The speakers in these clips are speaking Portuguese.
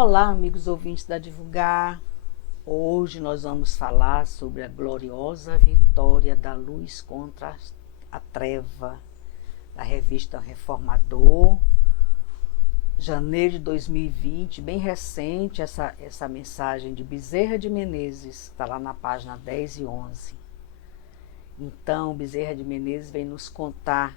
Olá, amigos ouvintes da Divulgar. Hoje nós vamos falar sobre a gloriosa vitória da luz contra a treva, da revista Reformador, janeiro de 2020, bem recente essa mensagem de Bezerra de Menezes, está lá na página 10 e 11. Então, Bezerra de Menezes vem nos contar,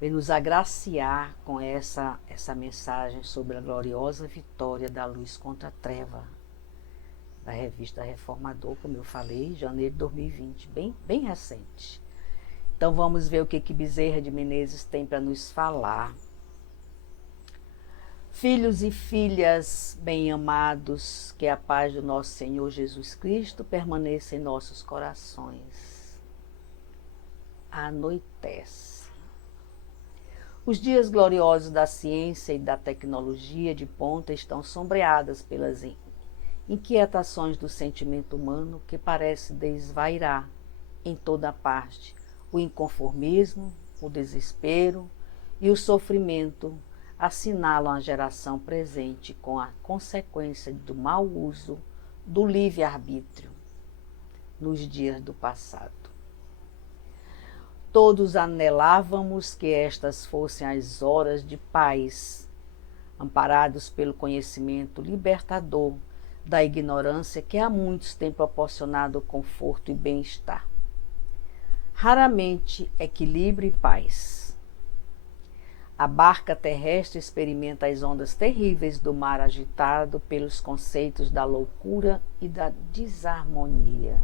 vem nos agraciar com essa mensagem sobre a gloriosa vitória da luz contra a treva, da revista Reformador, como eu falei, janeiro de 2020, bem recente. Então vamos ver o que Bezerra de Menezes tem para nos falar. Filhos e filhas bem-amados, que a paz do nosso Senhor Jesus Cristo permaneça em nossos corações. Anoitece. Os dias gloriosos da ciência e da tecnologia de ponta estão sombreadas pelas inquietações do sentimento humano que parece desvairar em toda parte o inconformismo, o desespero e o sofrimento assinalam a geração presente com a consequência do mau uso do livre-arbítrio nos dias do passado. Todos anelávamos que estas fossem as horas de paz, amparados pelo conhecimento libertador da ignorância que a muitos tem proporcionado conforto e bem-estar. Raramente equilíbrio e paz. A barca terrestre experimenta as ondas terríveis do mar agitado pelos conceitos da loucura e da desarmonia.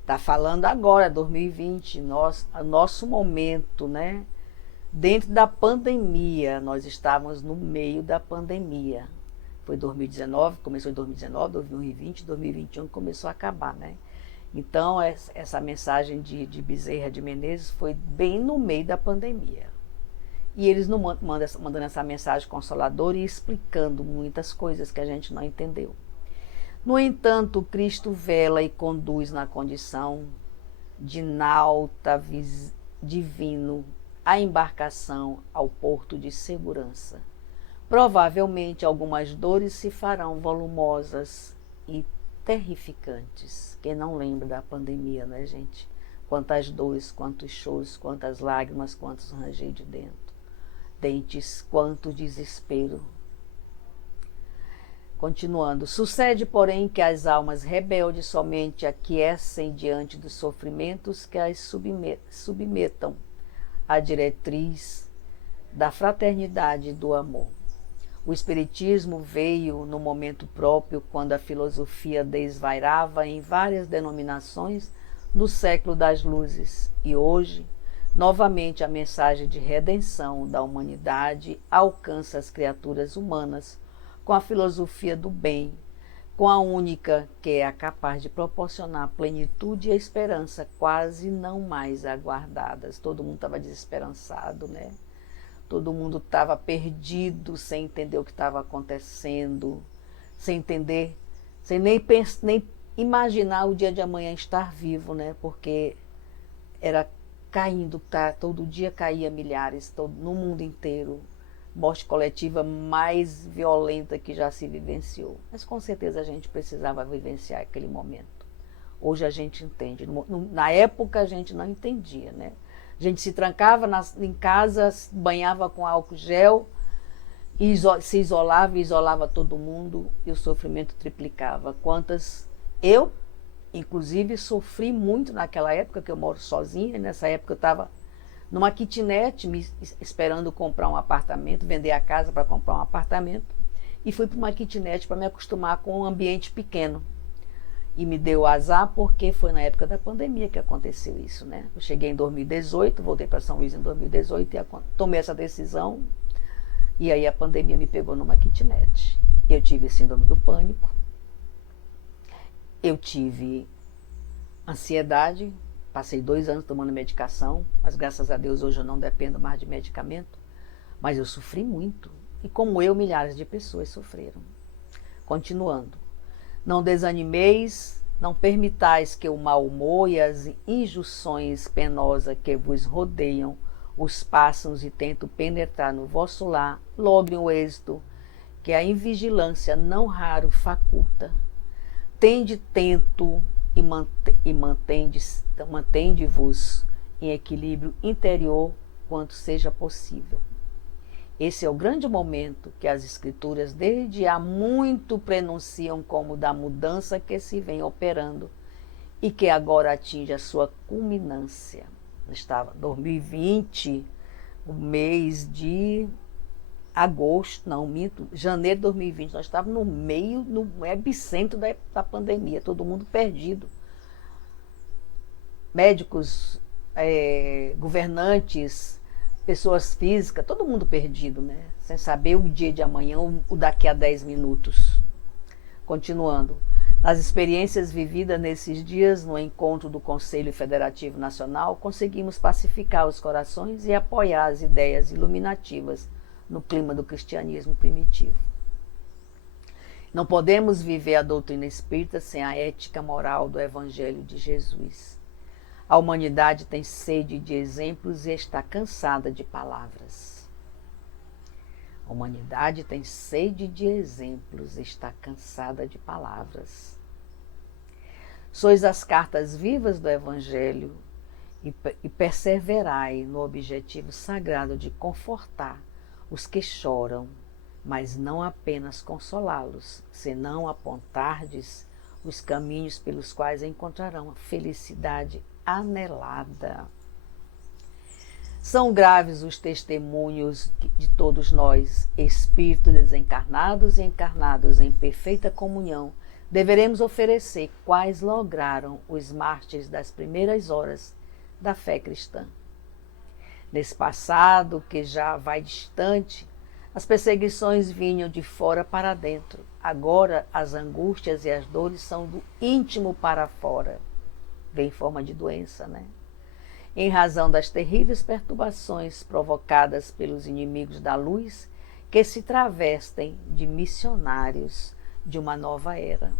Está falando agora, 2020, nosso momento, né? Dentro da pandemia, nós estávamos no meio da pandemia. Foi 2019, começou em 2019, 2020, 2021 começou a acabar, né? Então, essa mensagem de Bezerra de Menezes foi bem no meio da pandemia. E eles não mandando essa mensagem consoladora e explicando muitas coisas que a gente não entendeu. No entanto, Cristo vela e conduz na condição de nauta divino a embarcação ao porto de segurança. Provavelmente algumas dores se farão volumosas e terrificantes. Quem não lembra da pandemia, né, gente? Quantas dores, quantos choros, quantas lágrimas, quantos ranger de dentes, quanto desespero. Continuando, sucede, porém, que as almas rebeldes somente aquecem diante dos sofrimentos que as submetam à diretriz da fraternidade e do amor. O Espiritismo veio no momento próprio, quando a filosofia desvairava em várias denominações no século das luzes, e hoje, novamente, a mensagem de redenção da humanidade alcança as criaturas humanas com a filosofia do bem, com a única que é capaz de proporcionar plenitude e esperança quase não mais aguardadas. Todo mundo estava desesperançado, né? Todo mundo estava perdido, sem entender o que estava acontecendo, sem entender, sem nem imaginar o dia de amanhã estar vivo, né? Porque era caindo, todo dia caía milhares, no mundo inteiro. Morte coletiva mais violenta que já se vivenciou. Mas com certeza a gente precisava vivenciar aquele momento. Hoje a gente entende. Na época a gente não entendia, né? A gente se trancava em casa, banhava com álcool gel, e se isolava e isolava todo mundo, e o sofrimento triplicava. Eu, inclusive, sofri muito naquela época, que eu moro sozinha, e nessa época eu estava numa kitnet, esperando comprar um apartamento, vender a casa para comprar um apartamento, e fui para uma kitnet para me acostumar com um ambiente pequeno. E me deu azar porque foi na época da pandemia que aconteceu isso, né? Eu cheguei em 2018, voltei para São Luís em 2018 e tomei essa decisão, e aí a pandemia me pegou numa kitnet. Eu tive síndrome do pânico, eu tive ansiedade, passei 2 anos tomando medicação, mas graças a Deus hoje eu não dependo mais de medicamento, mas eu sofri muito, e como eu, milhares de pessoas sofreram. Continuando, não desanimeis, não permitais que o mau humor e as injunções penosas que vos rodeiam os passam e tentam penetrar no vosso lar, logrem o êxito que a invigilância não raro faculta. Tende tento e mantende-vos em equilíbrio interior quanto seja possível. Esse é o grande momento que as Escrituras desde há muito prenunciam como da mudança que se vem operando e que agora atinge a sua culminância. Estava 2020, o mês de agosto, não, minto, janeiro de 2020, nós estávamos no meio, no epicentro da pandemia, todo mundo perdido. Médicos, governantes, pessoas físicas, todo mundo perdido, né? Sem saber o dia de amanhã, o daqui a 10 minutos. Continuando, nas experiências vividas nesses dias no encontro do Conselho Federativo Nacional, conseguimos pacificar os corações e apoiar as ideias iluminativas no clima do cristianismo primitivo. Não podemos viver a doutrina espírita sem a ética moral do Evangelho de Jesus. A humanidade tem sede de exemplos e está cansada de palavras. A humanidade tem sede de exemplos e está cansada de palavras. Sois as cartas vivas do Evangelho e perseverai no objetivo sagrado de confortar os que choram, mas não apenas consolá-los, senão apontardes os caminhos pelos quais encontrarão a felicidade anelada. São graves os testemunhos de todos nós, espíritos desencarnados e encarnados em perfeita comunhão, deveremos oferecer quais lograram os mártires das primeiras horas da fé cristã. Nesse passado que já vai distante, as perseguições vinham de fora para dentro. Agora as angústias e as dores são do íntimo para fora. Vem em forma de doença, né? Em razão das terríveis perturbações provocadas pelos inimigos da luz, que se travestem de missionários de uma nova era.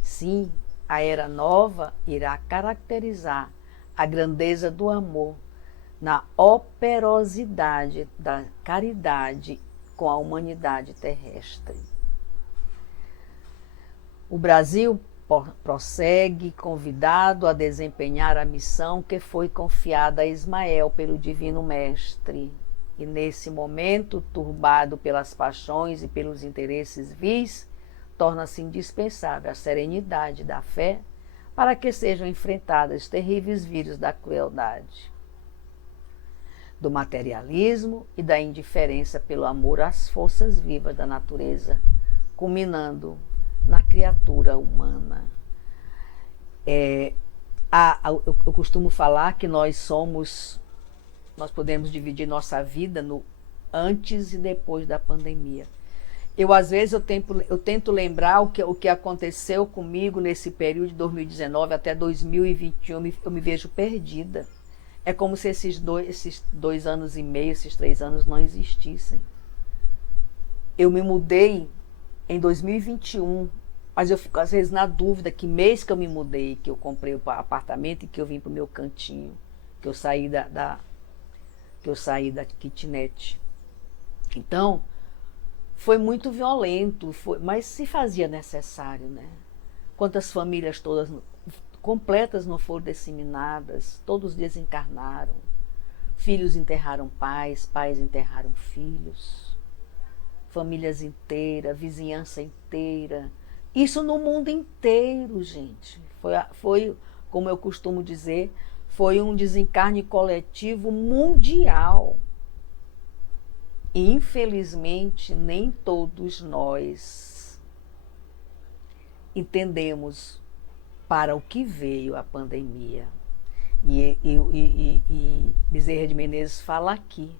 Sim, a era nova irá caracterizar a grandeza do amor na operosidade da caridade com a humanidade terrestre. O Brasil prossegue convidado a desempenhar a missão que foi confiada a Ismael pelo Divino Mestre. E nesse momento, turbado pelas paixões e pelos interesses vis, torna-se indispensável a serenidade da fé para que sejam enfrentados os terríveis vírus da crueldade, do materialismo e da indiferença pelo amor às forças vivas da natureza, culminando na criatura humana. Eu costumo falar que nós podemos dividir nossa vida no antes e depois da pandemia. Às vezes, eu tento lembrar o que aconteceu comigo nesse período de 2019 até 2021, eu me vejo perdida. É como se esses 2 anos e meio, esses 3 anos não existissem. Eu me mudei em 2021, mas eu fico às vezes na dúvida que mês que eu me mudei, que eu comprei o apartamento e que eu vim para o meu cantinho, que eu saí da kitnet. Então, foi muito violento, mas se fazia necessário, né? Quantas famílias todas completas não foram disseminadas, todos desencarnaram, filhos enterraram pais, pais enterraram filhos, famílias inteiras, vizinhança inteira, isso no mundo inteiro, gente. Foi, como eu costumo dizer, foi um desencarne coletivo mundial. E, infelizmente, nem todos nós entendemos para o que veio a pandemia. E Bezerra de Menezes fala aqui,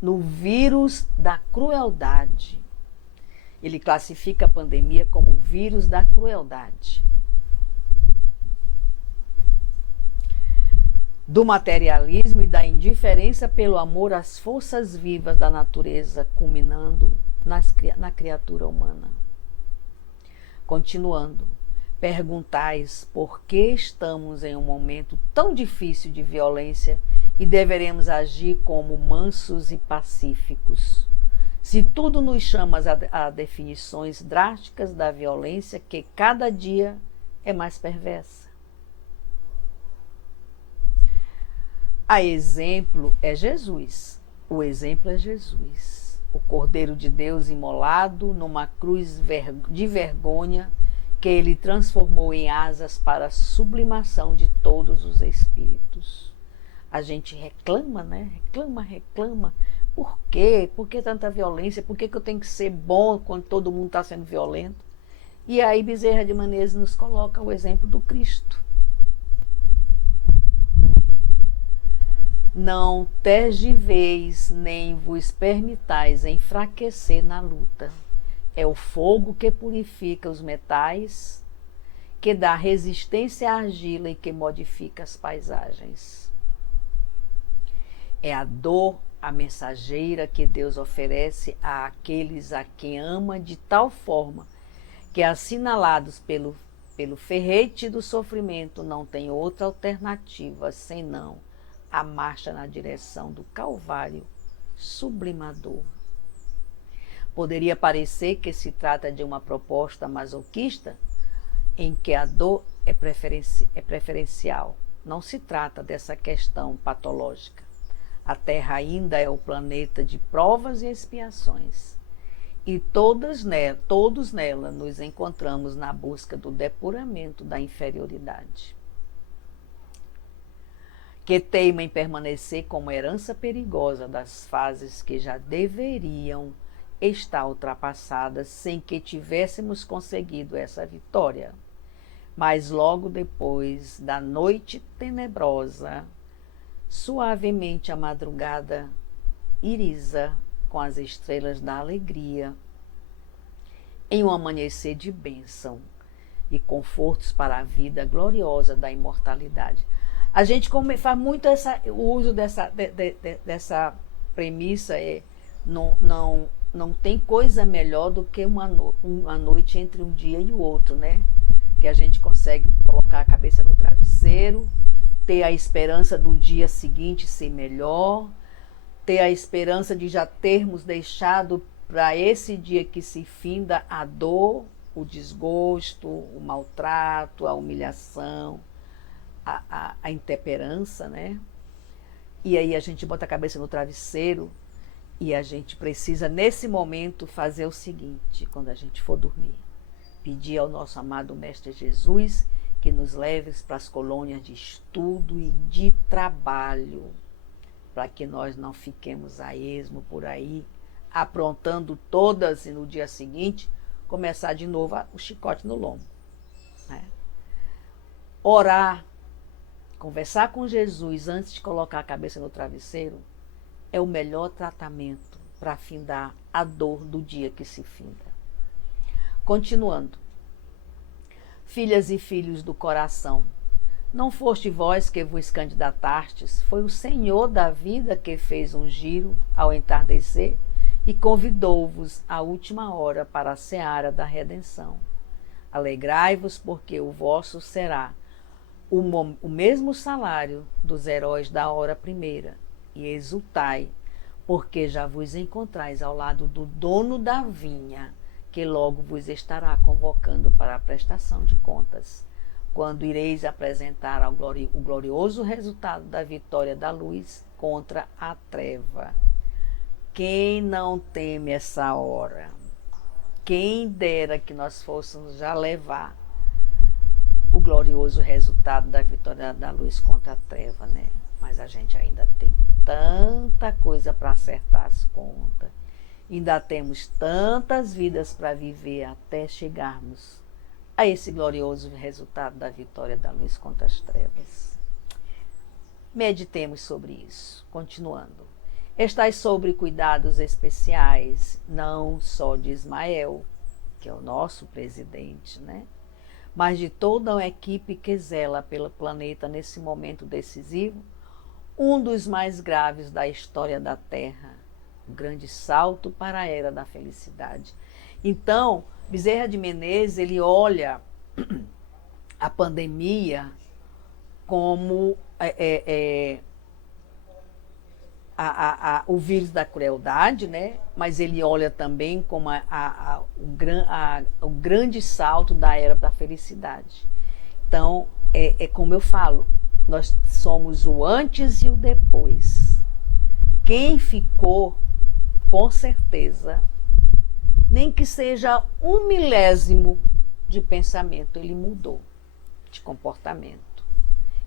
no vírus da crueldade. Ele classifica a pandemia como o vírus da crueldade. Do materialismo e da indiferença pelo amor às forças vivas da natureza, culminando na criatura humana. Continuando, perguntais por que estamos em um momento tão difícil de violência e deveremos agir como mansos e pacíficos. Se tudo nos chama a definições drásticas da violência que cada dia é mais perversa. A exemplo é Jesus. O exemplo é Jesus, o Cordeiro de Deus imolado numa cruz de vergonha que ele transformou em asas para a sublimação de todos os espíritos. A gente reclama, né? Reclama. Por quê? Por que tanta violência? Por que eu tenho que ser bom quando todo mundo está sendo violento? E aí Bezerra de Menezes nos coloca o exemplo do Cristo. Não tergiveis nem vos permitais enfraquecer na luta. É o fogo que purifica os metais, que dá resistência à argila e que modifica as paisagens. É a dor, a mensageira que Deus oferece àqueles a quem ama de tal forma que, assinalados pelo ferrete do sofrimento, não tem outra alternativa senão a marcha na direção do Calvário sublimador. Poderia parecer que se trata de uma proposta masoquista, em que a dor é preferencial. Não se trata dessa questão patológica. A Terra ainda é o planeta de provas e expiações. E todos nela nos encontramos na busca do depuramento da inferioridade, que teima em permanecer como herança perigosa das fases que já deveriam estar ultrapassadas sem que tivéssemos conseguido essa vitória. Mas logo depois da noite tenebrosa, suavemente a madrugada iriza com as estrelas da alegria, em um amanhecer de bênção e confortos para a vida gloriosa da imortalidade. A gente faz muito o uso dessa premissa, não tem coisa melhor do que uma noite entre um dia e o outro, né? Que a gente consegue colocar a cabeça no travesseiro, ter a esperança do dia seguinte ser melhor, ter a esperança de já termos deixado para esse dia que se finda a dor, o desgosto, o maltrato, a humilhação, a intemperança, né? E aí a gente bota a cabeça no travesseiro e a gente precisa, nesse momento, fazer o seguinte, quando a gente for dormir. Pedir ao nosso amado Mestre Jesus que nos leve para as colônias de estudo e de trabalho, para que nós não fiquemos a esmo por aí, aprontando todas e no dia seguinte começar de novo o chicote no lombo, né? Orar, conversar com Jesus antes de colocar a cabeça no travesseiro é o melhor tratamento para findar a dor do dia que se finda. Continuando. Filhas e filhos do coração, não foste vós que vos candidatastes, foi o Senhor da vida que fez um giro ao entardecer e convidou-vos à última hora para a seara da redenção. Alegrai-vos, porque o vosso será o mesmo salário dos heróis da hora primeira, e exultai, porque já vos encontrais ao lado do dono da vinha, que logo vos estará convocando para a prestação de contas, quando ireis apresentar o glorioso resultado da vitória da luz contra a treva. Quem não teme essa hora? Quem dera que nós fôssemos já levar o glorioso resultado da vitória da luz contra a treva, né? Mas a gente ainda tem tanta coisa para acertar as contas. Ainda temos tantas vidas para viver até chegarmos a esse glorioso resultado da vitória da luz contra as trevas. Meditemos sobre isso. Continuando. Estais sobre cuidados especiais, não só de Ismael, que é o nosso presidente, né? Mas de toda uma equipe que zela pelo planeta nesse momento decisivo, um dos mais graves da história da Terra, o grande salto para a era da felicidade. Então, Bezerra de Menezes, ele olha a pandemia como o vírus da crueldade, né? Mas ele olha também como o grande salto da era da felicidade. Então, é como eu falo, nós somos o antes e o depois. Quem ficou, com certeza, nem que seja 1 milésimo de pensamento, ele mudou de comportamento.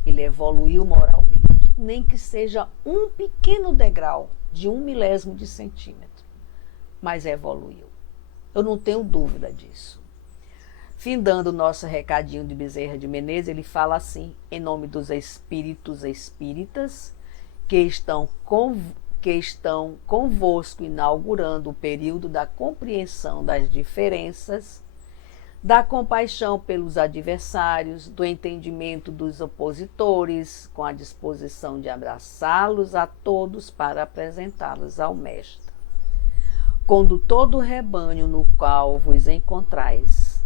Ele evoluiu moralmente. Nem que seja um pequeno degrau de 1 milésimo de centímetro, mas evoluiu. Eu não tenho dúvida disso. Findando o nosso recadinho de Bezerra de Menezes, ele fala assim, em nome dos espíritos espíritas que estão convosco inaugurando o período da compreensão das diferenças, da compaixão pelos adversários, do entendimento dos opositores, com a disposição de abraçá-los a todos para apresentá-los ao Mestre. Quando todo o rebanho no qual vos encontrais,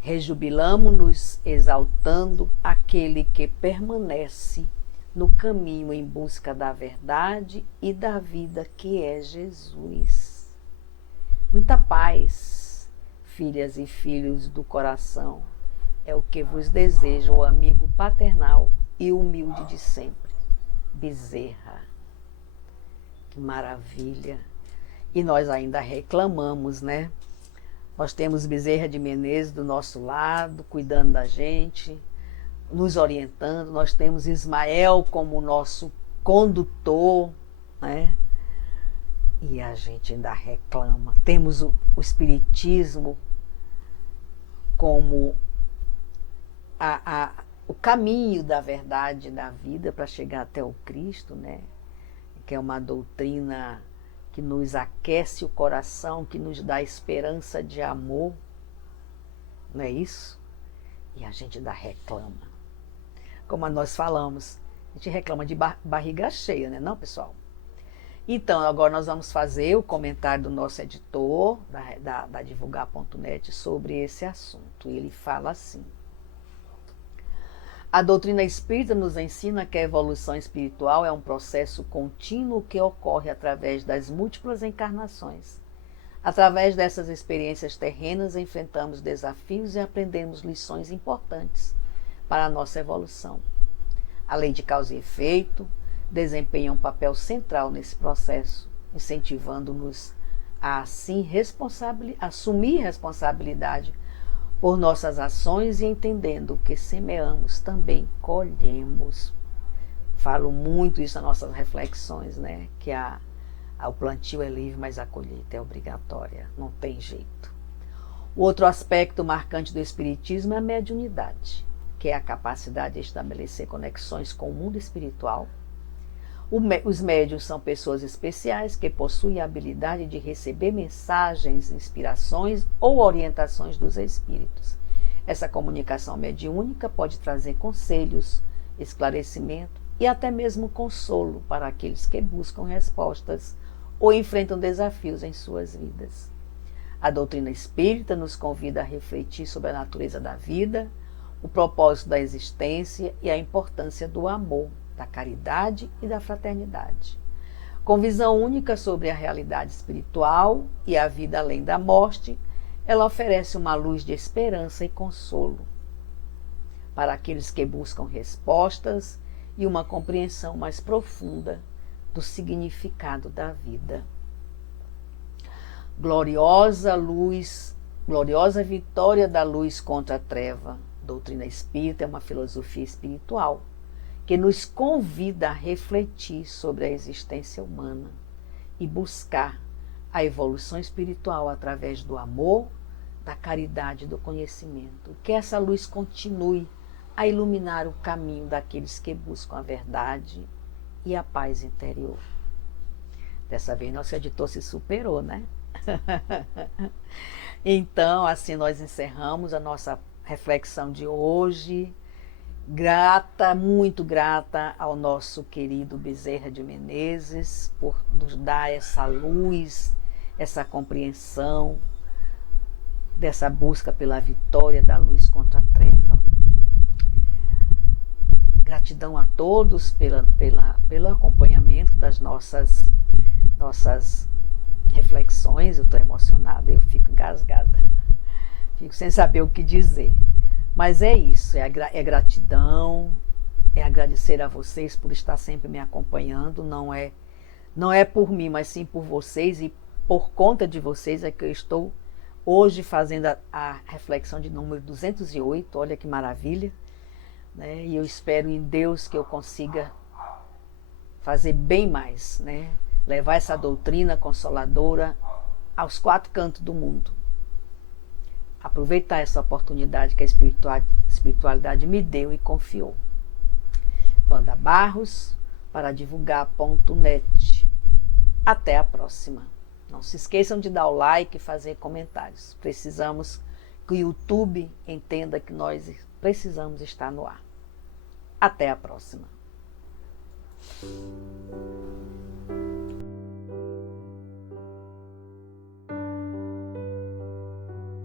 rejubilamo-nos exaltando aquele que permanece no caminho em busca da verdade e da vida que é Jesus. Muita paz, filhas e filhos do coração, é o que vos deseja o amigo paternal e humilde de sempre, Bezerra. Que maravilha! E nós ainda reclamamos, né? Nós temos Bezerra de Menezes do nosso lado, cuidando da gente, nos orientando. Nós temos Ismael como nosso condutor, né? E a gente ainda reclama. Temos o Espiritismo como o caminho da verdade da vida para chegar até o Cristo, né? Que é uma doutrina que nos aquece o coração, que nos dá esperança de amor, não é isso? E a gente ainda reclama. Como nós falamos, a gente reclama de barriga cheia, né, não, pessoal? Então, agora nós vamos fazer o comentário do nosso editor, da Divulgar.net, sobre esse assunto. Ele fala assim: a doutrina espírita nos ensina que a evolução espiritual é um processo contínuo que ocorre através das múltiplas encarnações. Através dessas experiências terrenas, enfrentamos desafios e aprendemos lições importantes para a nossa evolução. A lei de causa e efeito desempenha um papel central nesse processo, incentivando-nos a assim assumir responsabilidade por nossas ações e entendendo que semeamos, também colhemos. Falo muito isso nas nossas reflexões, né? Que o plantio é livre, mas a colheita é obrigatória, não tem jeito. O outro aspecto marcante do Espiritismo é a mediunidade, que é a capacidade de estabelecer conexões com o mundo espiritual. Os médiuns são pessoas especiais que possuem a habilidade de receber mensagens, inspirações ou orientações dos espíritos. Essa comunicação mediúnica pode trazer conselhos, esclarecimento e até mesmo consolo para aqueles que buscam respostas ou enfrentam desafios em suas vidas. A doutrina espírita nos convida a refletir sobre a natureza da vida, o propósito da existência e a importância do amor, da caridade e da fraternidade. Com visão única sobre a realidade espiritual e a vida além da morte, ela oferece uma luz de esperança e consolo para aqueles que buscam respostas e uma compreensão mais profunda do significado da vida. Gloriosa vitória da luz contra a treva. Doutrina espírita é uma filosofia espiritual que nos convida a refletir sobre a existência humana e buscar a evolução espiritual através do amor, da caridade e do conhecimento. Que essa luz continue a iluminar o caminho daqueles que buscam a verdade e a paz interior. Dessa vez nosso editor se superou, né? Então, assim nós encerramos a nossa reflexão de hoje. Grata, muito grata ao nosso querido Bezerra de Menezes por nos dar essa luz, essa compreensão dessa busca pela vitória da luz contra a treva. Gratidão a todos pelo acompanhamento das nossas reflexões. Eu estou emocionada, eu fico engasgada, fico sem saber o que dizer. Mas é isso, é gratidão, é agradecer a vocês por estar sempre me acompanhando. Não é por mim, mas sim por vocês, e por conta de vocês é que eu estou hoje fazendo a reflexão de número 208, olha que maravilha, né? E eu espero em Deus que eu consiga fazer bem mais, né? Levar essa doutrina consoladora aos 4 cantos do mundo. Aproveitar essa oportunidade que a espiritualidade me deu e confiou. Wanda Barros, para divulgar.net. Até a próxima. Não se esqueçam de dar o like e fazer comentários. Precisamos que o YouTube entenda que nós precisamos estar no ar. Até a próxima.